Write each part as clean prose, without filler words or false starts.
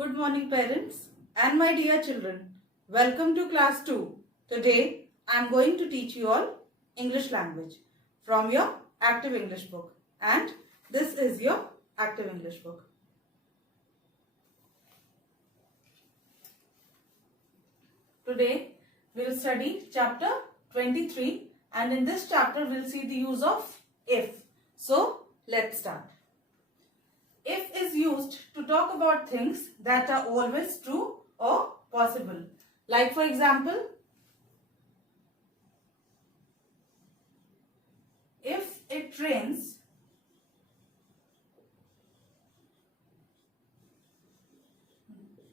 Good morning parents and my dear children. Welcome to class 2. Today I am going to teach you all English language from your Active English book, and this is your Active English book. Today we will study chapter 23, and in this chapter we will see the use of if. So let's start. If is used to talk about things that are always true or possible. Like for example, if it rains,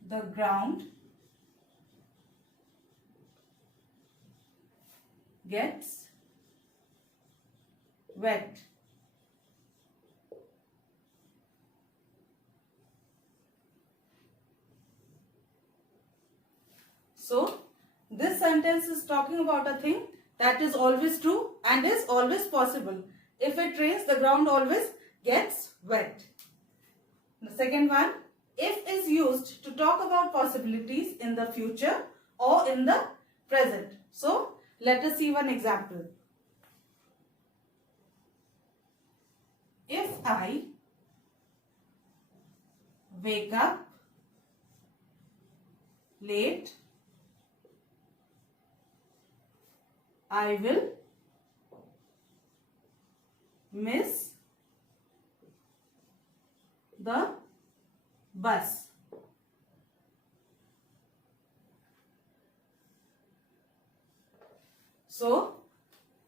the ground gets wet. So, this sentence is talking about a thing that is always true and is always possible. If it rains, the ground always gets wet. The second one, if is used to talk about possibilities in the future or in the present. So, let us see one example. If I wake up late, I will miss the bus. So,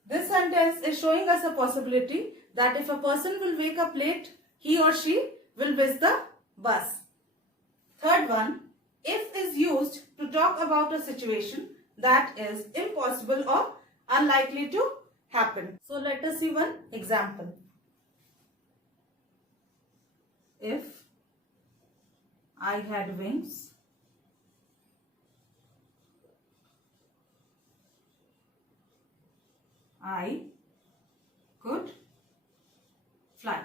this sentence is showing us a possibility that if a person will wake up late, he or she will miss the bus. Third one, if is used to talk about a situation that is impossible or unlikely to happen. So let us see one example. If I had wings, I could fly.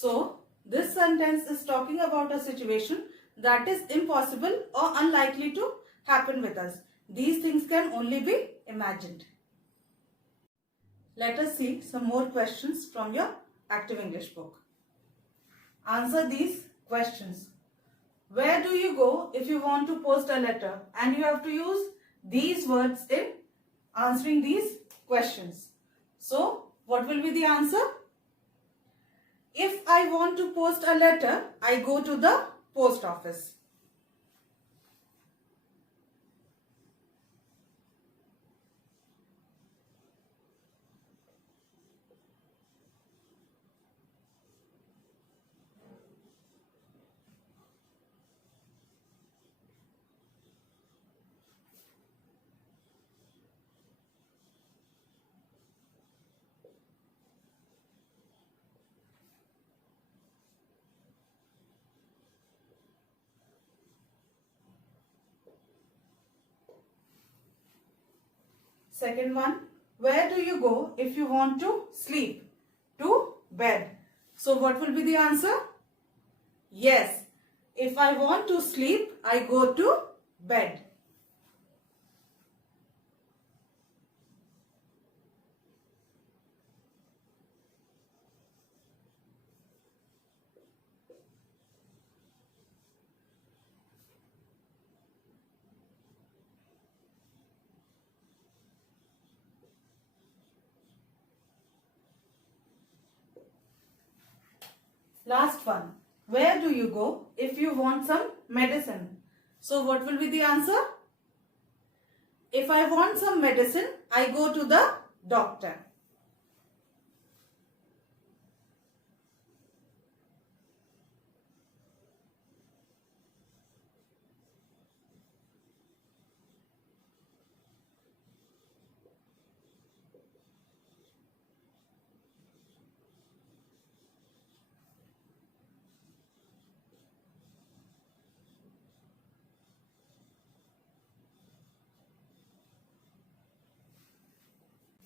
So, this sentence is talking about a situation that is impossible or unlikely to happen with us. These things can only be imagined. Let us see some more questions from your Active English book. Answer these questions. Where do you go if you want to post a letter? And you have to use these words in answering these questions. So, what will be the answer? If I want to post a letter, I go to the post office. Second one, where do you go if you want to sleep? To bed. So what will be the answer? Yes, if I want to sleep, I go to bed. Last one. Where do you go if you want some medicine? So what will be the answer? If I want some medicine, I go to the doctor.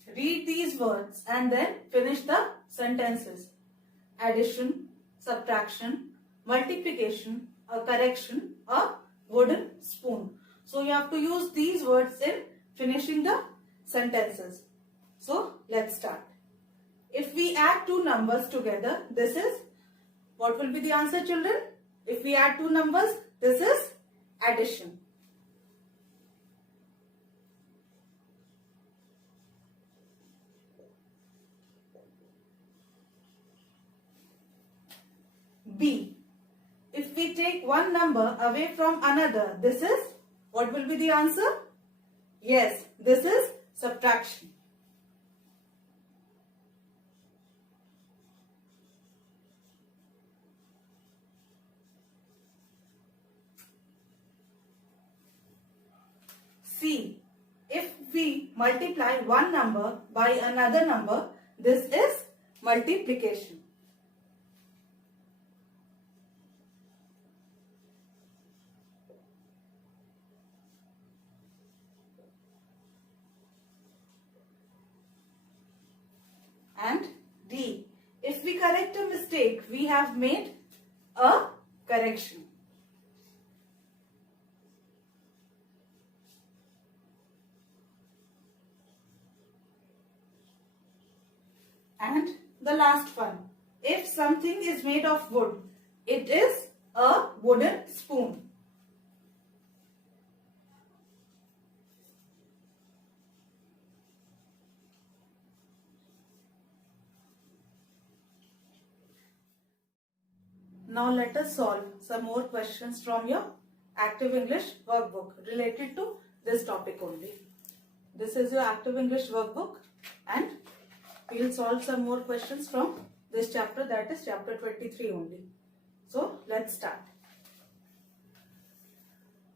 Read these words and then finish the sentences. Addition, subtraction, multiplication, a correction, a wooden spoon. So you have to use these words in finishing the sentences. So let's start. If we add two numbers together, this is, what will be the answer, children? If we add two numbers, this is addition. B. If we take one number away from another, this is, what will be the answer? Yes, this is subtraction. C. If we multiply one number by another number, this is multiplication. And D. If we correct a mistake, we have made a correction. And the last one. If something is made of wood, it is a wooden spoon. Now let us solve some more questions from your Active English workbook related to this topic only. This is your Active English workbook and we will solve some more questions from this chapter, that is chapter 23 only. So let's start.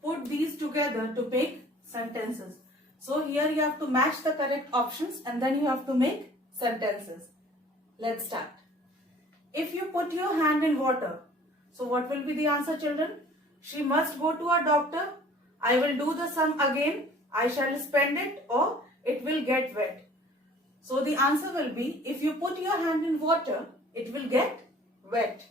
Put these together to make sentences. So here you have to match the correct options and then you have to make sentences. Let's start. If you put your hand in water, so what will be the answer, children? She must go to a doctor. I will do the sum again. I shall spend it, or it will get wet. So the answer will be, if you put your hand in water, it will get wet.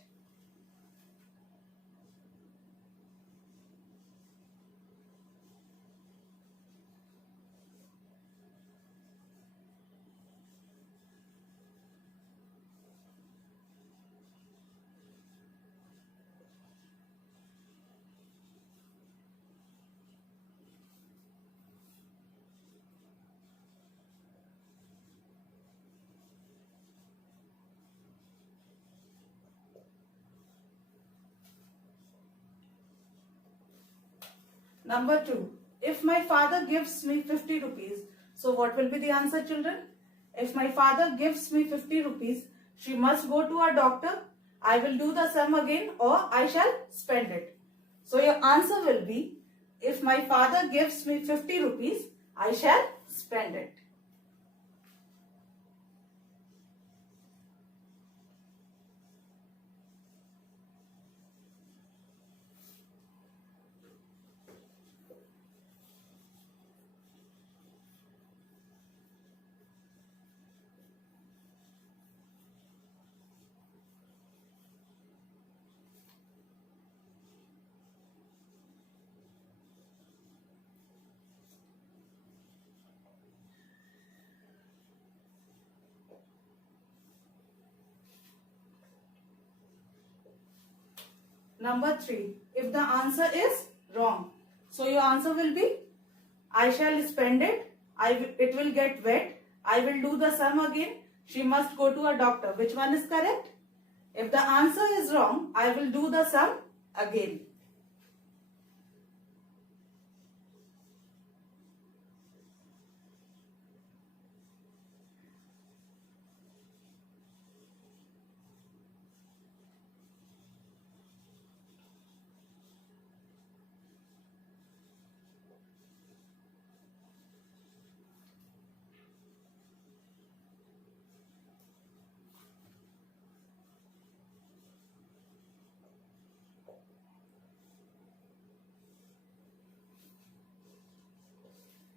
Number 2. If my father gives me 50 rupees, so what will be the answer, children? If my father gives me 50 rupees, she must go to a doctor. I will do the sum again, or I shall spend it. So your answer will be, if my father gives me 50 rupees, I shall spend it. Number 3. If the answer is wrong, so your answer will be, I shall spend it, it will get wet, I will do the sum again, she must go to a doctor. Which one is correct? If the answer is wrong, I will do the sum again.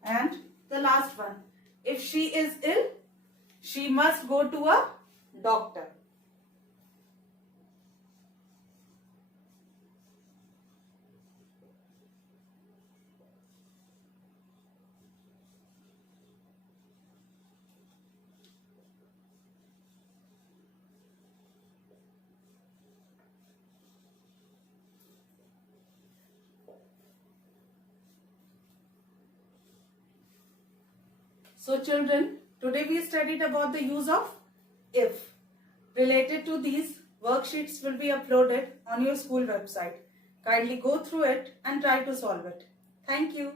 And the last one. If she is ill, She must go to a doctor. So children, today we studied about the use of if. Related to these, worksheets will be uploaded on your school website. Kindly go through it and try to solve it. Thank you.